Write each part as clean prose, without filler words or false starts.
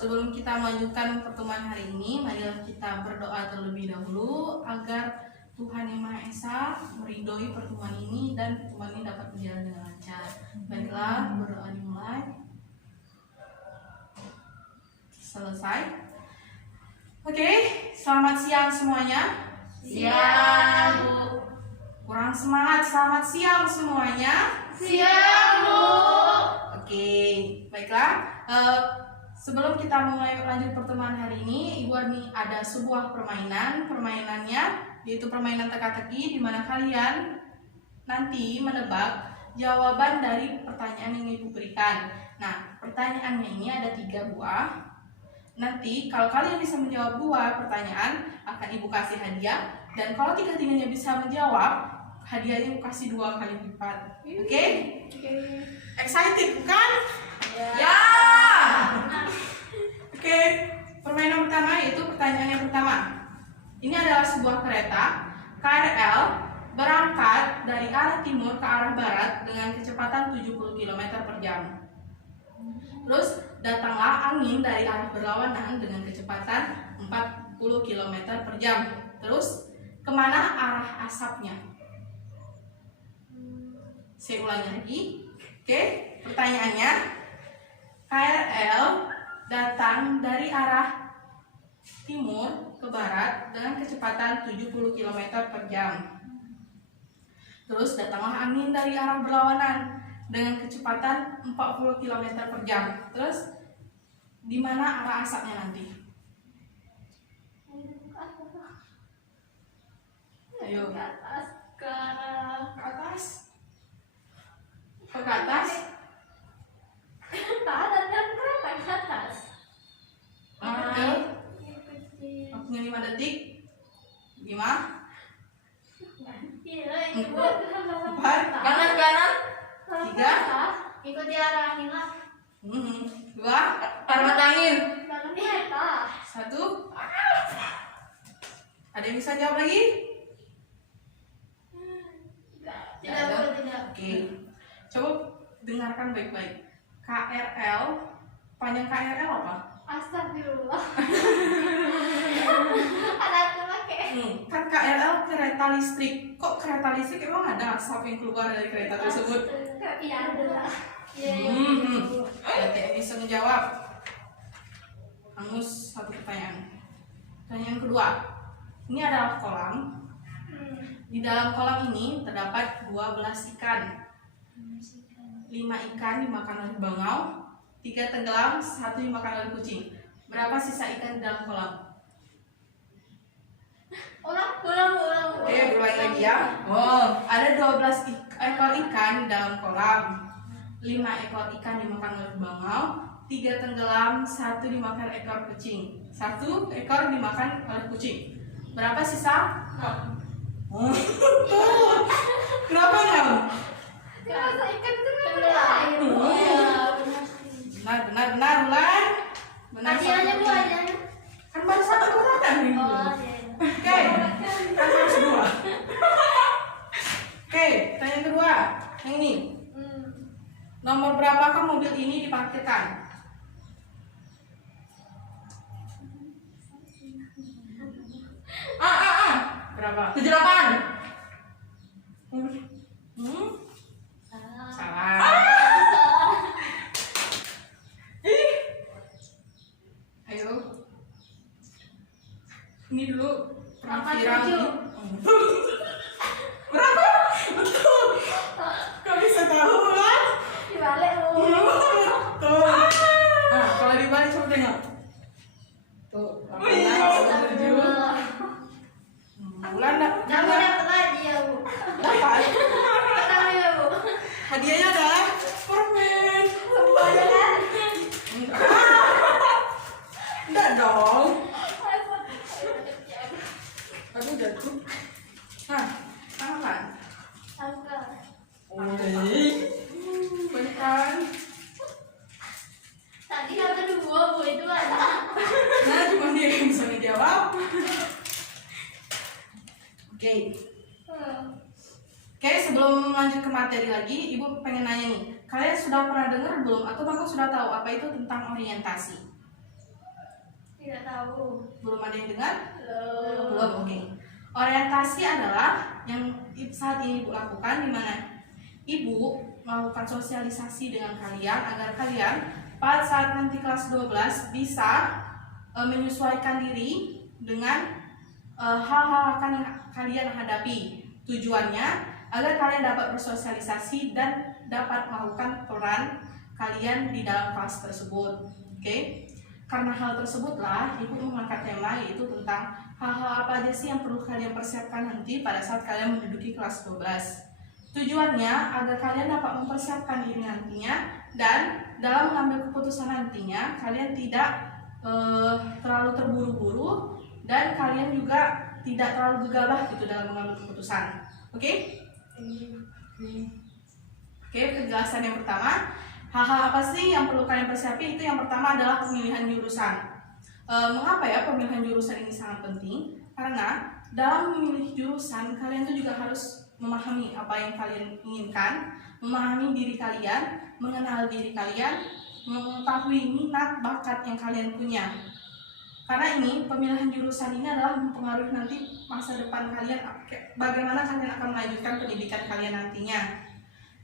Sebelum kita melanjutkan pertemuan hari ini, marilah kita berdoa terlebih dahulu agar Tuhan Yang Maha Esa meridhoi pertemuan ini dan pertemuan ini dapat berjalan dengan lancar. Baiklah, berdoa dimulai. Selesai. Oke, selamat siang semuanya. Siang, Bu. Kurang semangat, selamat siang semuanya. Siang, Bu. Oke, baiklah. Sebelum kita mulai lanjut pertemuan hari ini, Ibu Ani ada sebuah permainan. Permainannya yaitu permainan teka-teki, di mana kalian nanti menebak jawaban dari pertanyaan yang Ibu berikan. Nah, pertanyaannya ini ada 3 buah. Nanti kalau kalian bisa menjawab 2 pertanyaan, akan Ibu kasih hadiah. Dan kalau 3-tiganya bisa menjawab, hadiahnya Ibu kasih 2 kali lipat. Oke? Excited bukan? Ya. Oke, permainan pertama yaitu pertanyaan yang pertama. Ini adalah sebuah kereta KRL berangkat dari arah timur ke arah barat dengan kecepatan 70 km per jam. Terus datanglah angin dari arah berlawanan dengan kecepatan 40 km per jam. Terus kemana arah asapnya? Saya ulangi lagi. Oke, pertanyaannya, KRL datang dari arah timur ke barat dengan kecepatan 70 km per jam. Terus datanglah angin dari arah berlawanan dengan kecepatan 40 km per jam. Terus di mana arah asapnya nanti? Ayo. Ke atas, ke arah Ke atas. Ke atas. ke atas kan kereta ke atas. Oke. Waktunya 5 detik. 5, 4, Kanan kanan. 3, Ikuti arah angin lah. 2, Arah angin. Kanan di atas. 1. Ada yang bisa jawab lagi? Tidak Ada? boleh tidak. Oke. Coba dengarkan baik-baik. KRL, panjang KRL apa? Astagfirullah. Ada apa pakai? Kan KRL kereta listrik. Kok kereta listrik emang ada asap yang keluar dari kereta tersebut? Iya ada. Iya. Ada yang bisa menjawab. Hangus 1 pertanyaan. Pertanyaan kedua. Ini adalah kolam. Di dalam kolam ini terdapat 12 ikan. 5 ikan dimakan oleh bangau, 3 tenggelam, 1 dimakan oleh kucing. Berapa sisa ikan di dalam kolam? Ulang. Oke, mulai lagi ya. Ada 12 ekor ikan di dalam kolam. 5 ekor ikan dimakan oleh bangau, 3 tenggelam, 1 dimakan ekor kucing. 1 ekor dimakan oleh kucing. Berapa sisa? Kenapa dong? Rasa ikan itu air. Benar, Ulan. Benar. Hadiahnya Bu, hadiahnya. Kan baru 1 pertanyaan nih. Oke, kan harus 2. Oke, pertanyaan kedua. Yang ini. Nomor berapakah mobil ini diparkirkan? Berapa? 78. Salah. Ayo. Ini dulu viral nih. Berapa? Betul. Kau bisa tahu kan? Dibalik Bu. Betul. Nah, kalau dibalik coba tengok. Tuh, 7. Bulan Kamu dapat hadiah Bu. dapat. Ketemu ya Bu. Hadiahnya adalah permen. Semuanya kan? Enggak dong. Aduh jatuh. Nah, tangan. Angkat. Banyak kan? Tadi ada 2 Bu, itu ada. Nah, cuma dia yang bisa ngejawab. Oke. Oke, sebelum lanjut ke materi lagi, Ibu pengen nanya nih. Kalian sudah pernah dengar belum atau bahkan sudah tahu apa itu tentang orientasi? Tidak tahu. Belum ada yang dengar? Belum. Belum, oke. Orientasi adalah yang saat ini Ibu lakukan, di mana Ibu melakukan sosialisasi dengan kalian agar kalian pada saat nanti kelas 12 bisa menyesuaikan diri dengan hal-hal yang kalian hadapi. Tujuannya agar kalian dapat bersosialisasi dan dapat melakukan peran kalian di dalam kelas tersebut. Oke? Karena hal tersebutlah Ibu mengangkat tema, yaitu tentang hal-hal apa aja sih yang perlu kalian persiapkan nanti pada saat kalian menduduki kelas 12. Tujuannya agar kalian dapat mempersiapkan diri nantinya, dan dalam mengambil keputusan nantinya kalian tidak terlalu terburu-buru, dan kalian juga tidak terlalu gegabah gitu dalam mengambil keputusan. Oke? Oke, penjelasan yang pertama, hal-hal apa sih yang perlu kalian persiapi? Itu yang pertama adalah pemilihan jurusan. Mengapa ya pemilihan jurusan ini sangat penting? Karena dalam memilih jurusan kalian tuh juga harus memahami apa yang kalian inginkan, memahami diri kalian, mengenal diri kalian, mengetahui minat bakat yang kalian punya. Karena ini pemilihan jurusan ini adalah mempengaruhi nanti masa depan kalian, bagaimana kalian akan melanjutkan pendidikan kalian nantinya.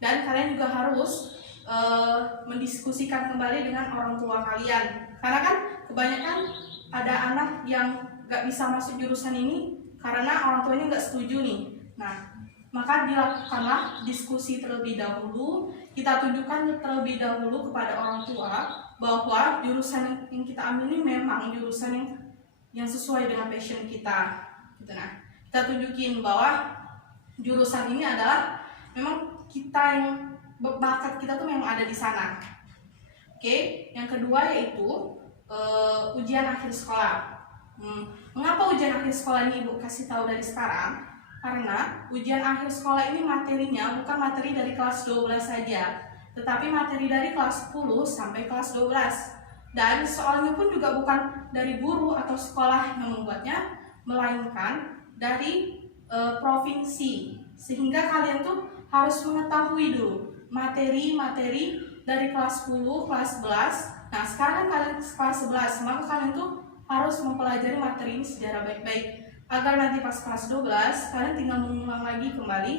Dan kalian juga harus mendiskusikan kembali dengan orang tua kalian, karena kan kebanyakan ada anak yang gak bisa masuk jurusan ini karena orang tuanya gak setuju nih. Nah, maka dilakukanlah diskusi terlebih dahulu. Kita tunjukkan terlebih dahulu kepada orang tua bahwa jurusan yang kita ambil ini memang jurusan yang sesuai dengan passion kita. Gitu. Nah, kita tunjukin bahwa jurusan ini adalah memang kita yang bakat kita tuh memang ada di sana. Oke, yang kedua yaitu ujian akhir sekolah. Mengapa ujian akhir sekolah ini Ibu kasih tahu dari sekarang? Karena ujian akhir sekolah ini materinya bukan materi dari kelas 12 saja, tetapi materi dari kelas 10 sampai kelas 12. Dan soalnya pun juga bukan dari guru atau sekolah yang membuatnya, melainkan dari provinsi. Sehingga kalian tuh harus mengetahui dulu materi-materi dari kelas 10, kelas 11. Nah, sekarang kalian kelas 11, maka kalian tuh harus mempelajari materi ini secara baik-baik, agar nanti pas kelas 12 kalian tinggal mengulang lagi kembali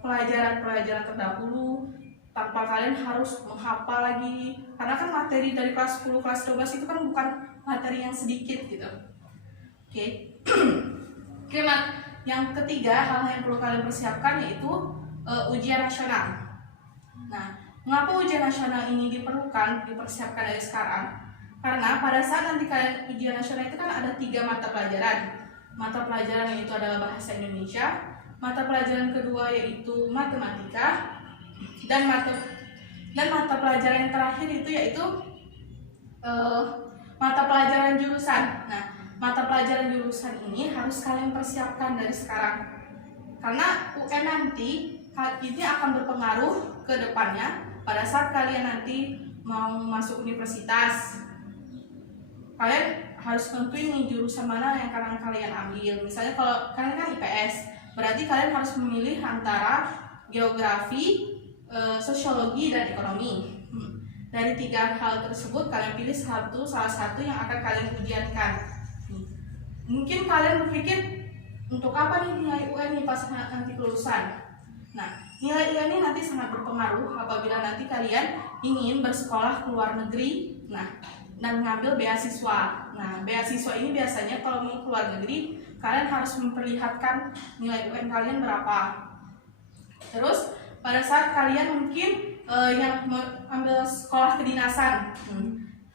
pelajaran-pelajaran terdahulu tanpa kalian harus menghafal lagi. Karena kan materi dari kelas 10, kelas 12 itu kan bukan materi yang sedikit gitu. Oke. Oke, yang ketiga hal yang perlu kalian persiapkan yaitu ujian nasional. Nah, mengapa ujian nasional ini diperlukan, dipersiapkan dari sekarang? Karena pada saat nanti kalian ujian nasional itu kan ada 3 mata pelajaran. Mata pelajaran yaitu adalah bahasa Indonesia, mata pelajaran kedua yaitu matematika, dan mata pelajaran yang terakhir itu yaitu mata pelajaran jurusan. Nah, mata pelajaran jurusan ini harus kalian persiapkan dari sekarang. Karena UN nanti ini akan berpengaruh ke depannya pada saat kalian nanti mau masuk universitas. Kalian harus tentuin nih jurusan mana yang akan kalian ambil. Misalnya kalau kalian kan IPS, berarti kalian harus memilih antara geografi, sosiologi, dan ekonomi. Dari 3 hal tersebut kalian pilih salah satu yang akan kalian ujiankan. Mungkin kalian berpikir, untuk apa nih nilai UN nih pas nanti kelulusan? Nah, nilai UN ini nanti sangat berpengaruh apabila nanti kalian ingin bersekolah ke luar negeri, dan mengambil beasiswa. Nah, beasiswa ini biasanya kalau mau ke luar negeri, kalian harus memperlihatkan nilai UN kalian berapa. Terus, pada saat kalian mungkin yang mengambil sekolah kedinasan,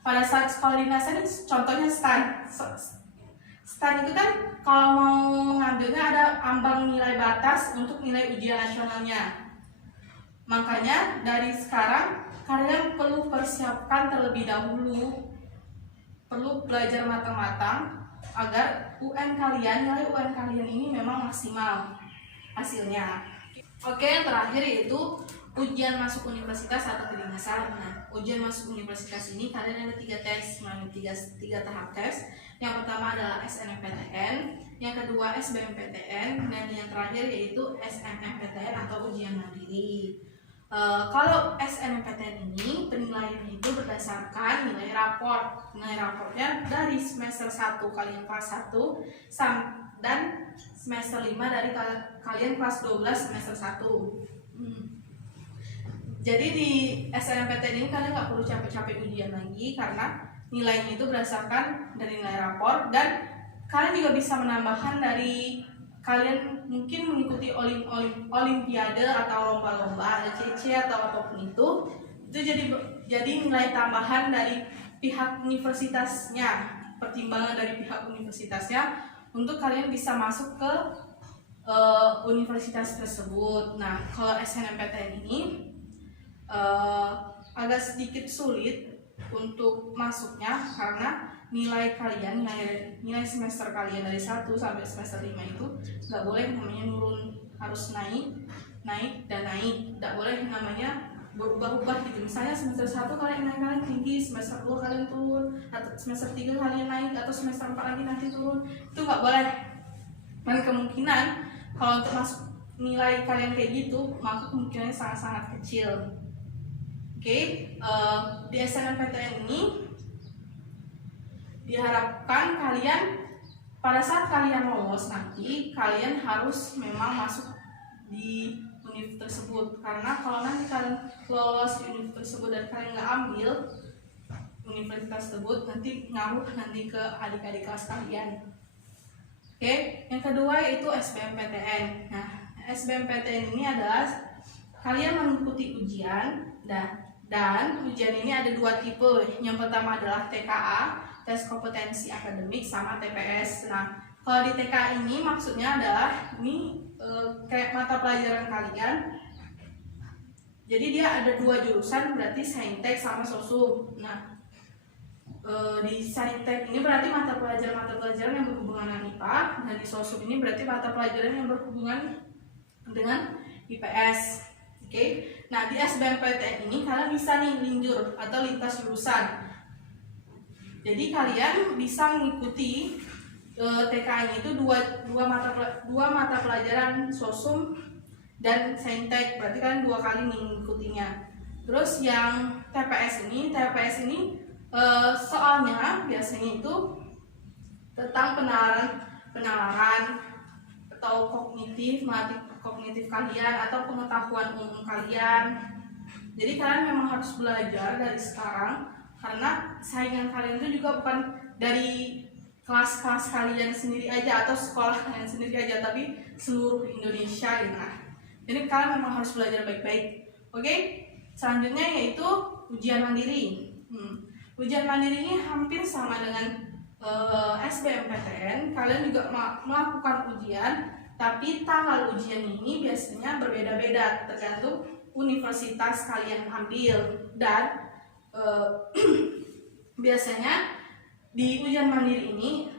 pada saat sekolah kedinasan ini contohnya STAN. STAN itu kan kalau mau mengambilnya ada ambang nilai batas untuk nilai ujian nasionalnya. Makanya dari sekarang kalian perlu persiapkan terlebih dahulu, perlu belajar matang-matang agar UN kalian, nilai UN kalian ini memang maksimal hasilnya. Oke, yang terakhir yaitu ujian masuk universitas atau kedinasan. Nah, ujian masuk universitas ini kalian ada 3 tes, melalui 3 tahap tes. Yang pertama adalah SNMPTN, yang kedua SBMPTN, dan yang terakhir yaitu SNMPTN atau ujian mandiri. Kalau SNMPTN ini penilaiannya itu berdasarkan nilai raport. Nilai raportnya dari semester 1 kalian kelas 1 dan semester 5 dari kalian kelas 12 semester 1. Jadi di SNMPTN ini kalian nggak perlu capek-capek ujian lagi karena nilainya itu berdasarkan dari nilai rapor, dan kalian juga bisa menambahkan dari kalian mungkin mengikuti olimpiade atau lomba-lomba ACC atau apapun itu jadi nilai tambahan dari pihak universitasnya, pertimbangan dari pihak universitasnya untuk kalian bisa masuk ke universitas tersebut. Nah, kalau SNMPTN ini agak sedikit sulit untuk masuknya karena nilai kalian, nilai semester kalian dari 1 sampai semester 5 itu nggak boleh namanya nurun, harus naik, tidak boleh namanya berubah-ubah gitu. Misalnya semester 1 kalian naik tinggi, semester 2 kalian turun, atau semester 3 kalian naik, atau semester 4 lagi nanti turun, itu nggak boleh. Dan kemungkinan kalau untuk masuk nilai kalian kayak gitu, maka kemungkinannya sangat-sangat kecil. Oke, di SNMPTN ini diharapkan kalian pada saat kalian lolos nanti kalian harus memang masuk di univ tersebut, karena kalau nanti kalian lolos di univ tersebut dan kalian nggak ambil universitas tersebut, nanti ngaruh nanti ke adik-adik kelas kalian. Oke, yang kedua yaitu SBMPTN. Nah, SBMPTN ini adalah kalian mengikuti ujian dan ujian ini ada 2 tipe. Yang pertama adalah TKA, tes kompetensi akademik, sama TPS. Nah, kalau di TKA ini maksudnya adalah ini kayak mata pelajaran kalian. Jadi dia ada 2 jurusan, berarti Saintek sama Sosum. Nah, di Saintek ini berarti mata pelajaran yang berhubungan dengan IPA, dan di Sosum ini berarti mata pelajaran yang berhubungan dengan IPS. Oke. Nah, di SBMPTN ini kalian bisa nih linjur atau lintas jurusan. Jadi kalian bisa mengikuti TKA itu dua mata pelajaran Sosum dan Saintek, berarti kalian 2 kali mengikutinya. Terus yang TPS ini soalnya biasanya itu tentang penalaran atau melatih kognitif kalian atau pengetahuan umum kalian. Jadi kalian memang harus belajar dari sekarang, karena saingan kalian itu juga bukan dari kelas-kelas kalian sendiri aja atau sekolah kalian sendiri aja, tapi seluruh Indonesia gitu. Nah, jadi kalian memang harus belajar baik-baik. Oke, selanjutnya yaitu ujian mandiri. Ujian mandiri ini hampir sama dengan SBMPTN. Kalian juga melakukan ujian, tapi tanggal ujian ini biasanya berbeda-beda tergantung universitas kalian ambil. Dan biasanya di ujian mandiri ini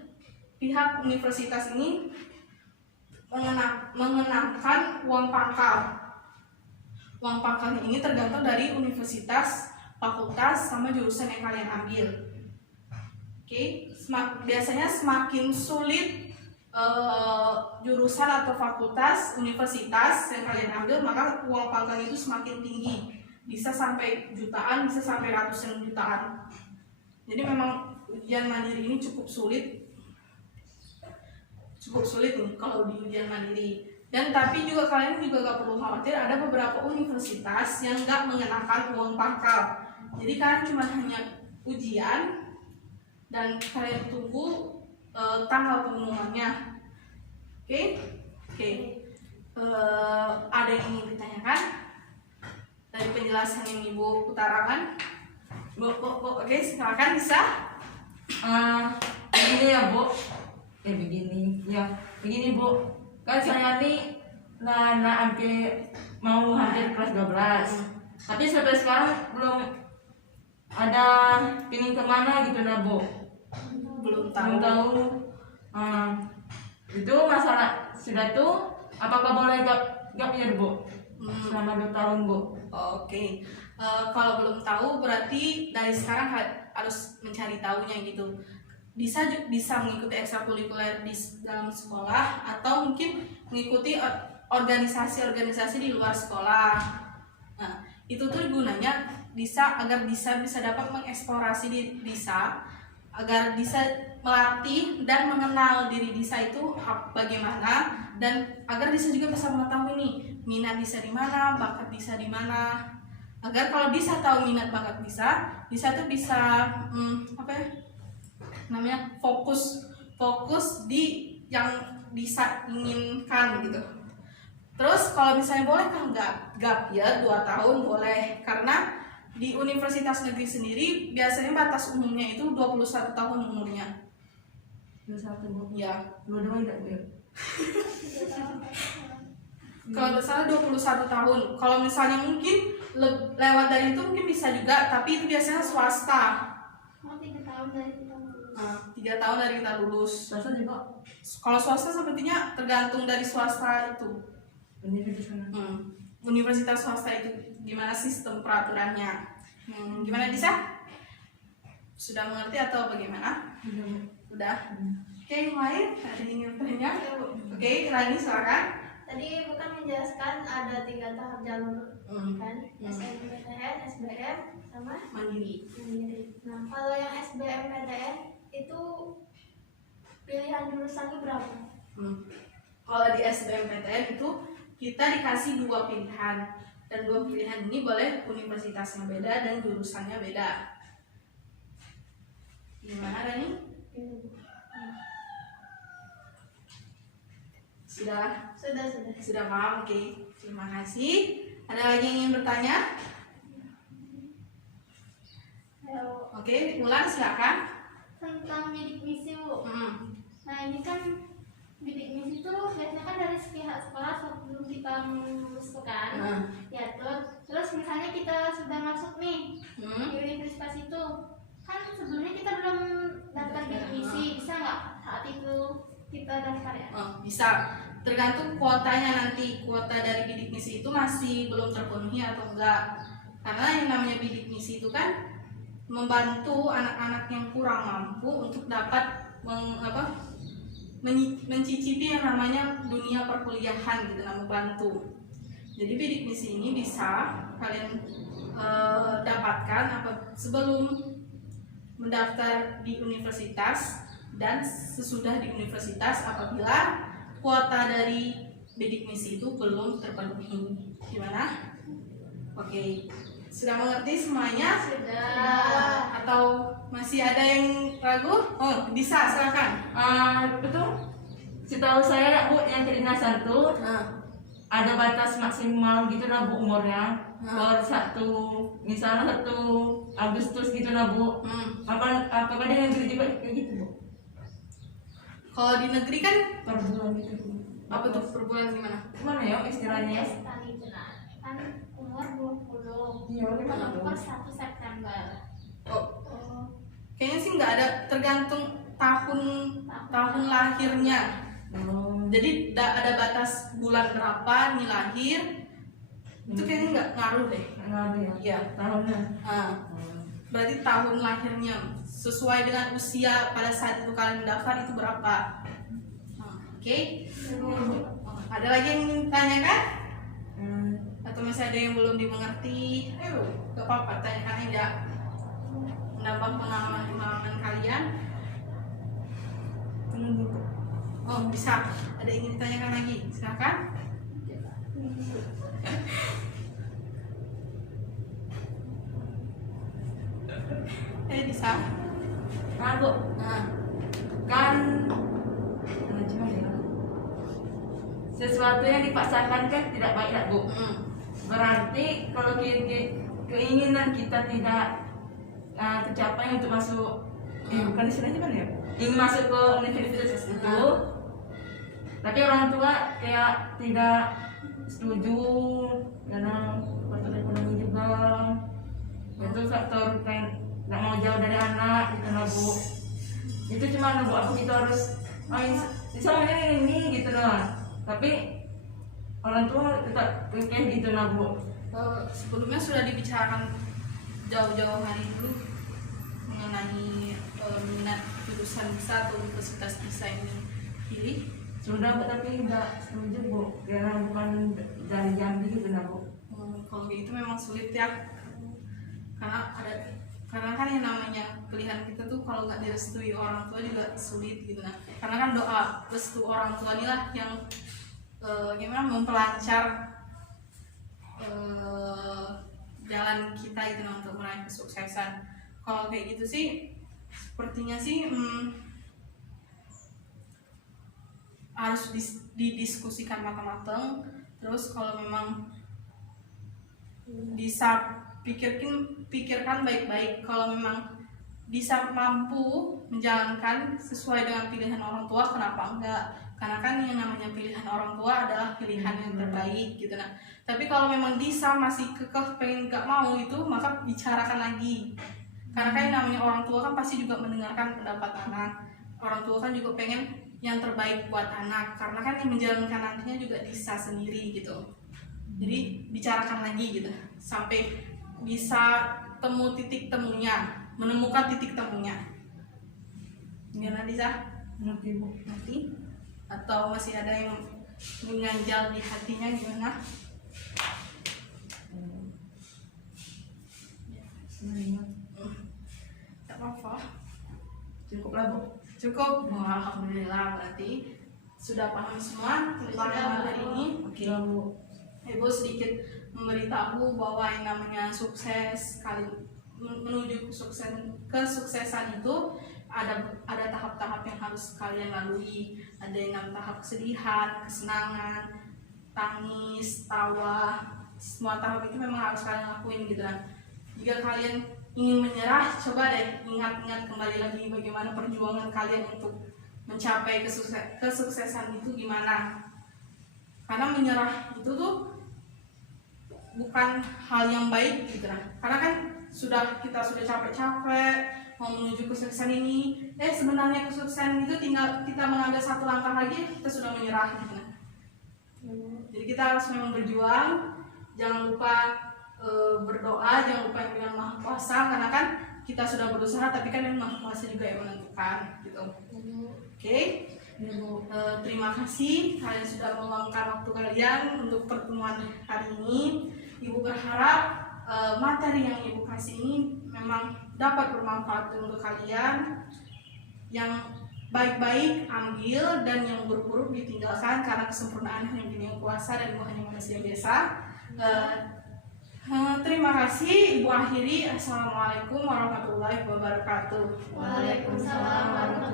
pihak universitas ini mengenakan uang pangkal. Uang pangkal ini tergantung dari universitas, fakultas, sama jurusan yang kalian ambil. Oke, biasanya semakin sulit jurusan atau fakultas, universitas yang kalian ambil, maka uang pangkal itu semakin tinggi. Bisa sampai jutaan, bisa sampai ratusan jutaan. Jadi memang ujian mandiri ini cukup sulit nih kalau di ujian mandiri. Dan tapi juga kalian juga gak perlu khawatir, ada beberapa universitas yang gak mengenakan uang pangkal. Jadi kalian cuma hanya ujian dan kalian tunggu tanggal pengumumannya. Oke. Ada yang ingin ditanyakan dari penjelasan yang Ibu utarakan? Bu, oke, silakan bisa. Begini ya Bu, begini Bu, kan saya nih hampir kelas 12, tapi sampai sekarang belum ada pingin kemana gitu nah Bu. Belum Belum tahu. Itu masalah sudah tuh, apakah boleh gap year Bu? Selama 2 tahun Bu. Oke. Kalau belum tahu berarti dari sekarang harus mencari tahunya gitu. Bisa mengikuti ekstrakurikuler di dalam sekolah, atau mungkin mengikuti organisasi-organisasi di luar sekolah. Nah, itu tuh gunanya Disa agar bisa dapat mengeksplorasi diri Disa, agar bisa melatih dan mengenal diri Disa itu bagaimana, dan agar Disa juga bisa mengetahui nih minat Disa di mana, bakat Disa di mana. Agar kalau Disa tahu minat bakat Disa tuh bisa fokus di yang Disa inginkan gitu. Terus kalau misalnya boleh kan gap ya 2 tahun boleh, karena di universitas negeri sendiri biasanya batas umumnya itu 21 tahun umurnya. 21 Bu. Ya. Dua-dua enggak Bu. Kalau nggak salah 21 tahun. Kalau misalnya mungkin lewat dari itu mungkin bisa juga, tapi itu biasanya swasta. Mau 3 tahun dari kita lulus. 3 tahun dari kita lulus. Swasta juga Kalau swasta sepertinya tergantung dari swasta itu. universitas. Universitas swasta itu gimana sistem peraturannya. Gimana Disa? Sudah mengerti atau bagaimana? Udah. Oke, yang lain ada yang ingin bertanya? Oke, Rani silakan. Tadi bukan menjelaskan ada 3 tahap jalur kan, SNMPTN, SBM, sama Mandiri. mandiri. Nah, kalau yang SBMPTN itu pilihan jurusannya berapa? Kalau di SBMPTN itu kita dikasih 2 pilihan, dan 2 pilihan ini boleh universitasnya beda dan jurusannya beda. Gimana Rani? Sudah paham? Oke, terima kasih. Ada lagi yang ingin bertanya? Oke, Mulan silakan. Tentang bidik misi, Bu. Nah, ini kan bidik misi itu biasanya kan dari pihak sekolah sebelum kita lulus kan. Ya, terus misalnya kita sudah masuk nih di universitas itu, kan sebelumnya kita belum daftar bidik misi, bisa nggak saat itu kita daftar ya? Bisa, tergantung kuotanya nanti. Kuota dari bidik misi itu masih belum terpenuhi atau enggak, karena yang namanya bidik misi itu kan membantu anak-anak yang kurang mampu untuk dapat mencicipi yang namanya dunia perkuliahan gitu, membantu. Jadi bidik misi ini bisa kalian dapatkan sebelum mendaftar di universitas dan sesudah di universitas apabila kuota dari bidik misi itu belum terpenuhi. Gimana? Oke, sudah mengerti semuanya? Sudah. Atau masih ada yang ragu? Bisa, silakan. Betul. Setahu saya Bu, yang kedinasan tuh ada batas maksimal gitu lah Bu umurnya. Misalnya 1 Agustus gitu lah Bu. Apakah dia yang juga kayak gitu Bu? Kalau di negeri kan Per bulan gitu Bu. apa tuh per bulan gimana? Gimana ya istilahnya? Sekali kan umur 20. Iya, gimana tuh? Umur 1 September. Kayaknya sih nggak ada, tergantung tahun lahirnya. Jadi ada batas bulan berapa nih lahir. Itu kayaknya nggak ngaruh deh. Ngaruh ya? Iya. Tahunnya. Berarti tahun lahirnya sesuai dengan usia pada saat itu kalian mendaftar itu berapa. Oke. Ada lagi yang ingin tanyakan? Atau masih ada yang belum dimengerti? Ayo, gak apa-apa, tanyakan aja. Menambah pengalaman kalian. Bisa. Ada yang ingin ditanyakan lagi? Silakan. Bisa. Bu, kan cuma ya. Sesuatu yang dipaksakan kan tidak baik Bu. Berarti kalau keinginan kita tidak tercapai untuk masuk, bukan istilahnya kan ya, ingin masuk ke universitas itu, tapi orang tua kayak tidak setuju karena faktor ekonomi juga, itu faktor kayak nggak mau jauh dari anak gitu lah Bu. Itu cuma Bu, aku gitu harus misalnya ini gitu lah, tapi orang tua tetap kayak gitu lah Bu. Sebelumnya sudah dibicarakan jauh-jauh hari dulu mengenai minat jurusan bisa atau universitas bisa ini pilih. Sudah Bu, tapi nggak setuju Bu, karena bukan dari Jambi gitu lah Bu. Kalau gitu memang sulit ya. karena kan yang namanya pilihan kita tuh kalau nggak direstui orang tua juga sulit gitu. Nah, karena kan doa restu orang tua inilah yang gimana memperlancar jalan kita gitu nah, untuk meraih kesuksesan. Kalau kayak gitu sih sepertinya sih harus didiskusikan matang-matang. Terus kalau memang bisa pikirkan baik-baik, kalau memang bisa mampu menjalankan sesuai dengan pilihan orang tua, kenapa enggak? Karena kan yang namanya pilihan orang tua adalah pilihan yang terbaik gitu nah. Tapi kalau memang bisa masih kekeh pengen nggak mau itu, maka bicarakan lagi. Karena kan yang namanya orang tua kan pasti juga mendengarkan pendapat anak. Orang tua kan juga pengen yang terbaik buat anak, karena kan yang menjalankan nantinya juga bisa sendiri gitu. Jadi bicarakan lagi gitu sampai bisa menemukan titik temunya. Gimana Disa? Nanti atau masih ada yang mengganjal di hatinya gimana? Tak apa-apa. Cukup lah Bu. Cukup. Alhamdulillah, berarti sudah paham semua tentang hari ini. Oke. Ibu sedikit memberitahu bahwa yang namanya sukses menuju kesuksesan itu ada tahap-tahap yang harus kalian lalui. Ada yang namanya tahap kesedihan, kesenangan, tangis, tawa. Semua tahap itu memang harus kalian lakuin gitu kan. Jika kalian ingin menyerah, coba deh ingat-ingat kembali lagi bagaimana perjuangan kalian untuk mencapai kesuksesan itu gimana. Karena menyerah itu tuh bukan hal yang baik gitu kan. Karena kan kita sudah capek-capek mau menuju kesuksesan ini, sebenarnya kesuksesan itu tinggal kita mengambil satu langkah lagi kita sudah menyerah gitu kan. Jadi kita harus memang berjuang, jangan lupa berdoa, jangan lupa yang bilang Maha Kuasa, karena kan kita sudah berusaha tapi kan yang Maha Kuasa juga yang menentukan gitu. Oke. Terima kasih kalian sudah meluangkan waktu kalian untuk pertemuan hari ini. Ibu berharap materi yang Ibu kasih ini memang dapat bermanfaat untuk kalian. Yang baik-baik ambil dan yang buruk-buruk ditinggalkan, karena kesempurnaan hanya milik Yang Kuasa dan Ibu hanya manusia biasa. Terima kasih. Ibu akhiri. Assalamualaikum warahmatullahi wabarakatuh. Waalaikumsalam warahmatullahi wabarakatuh.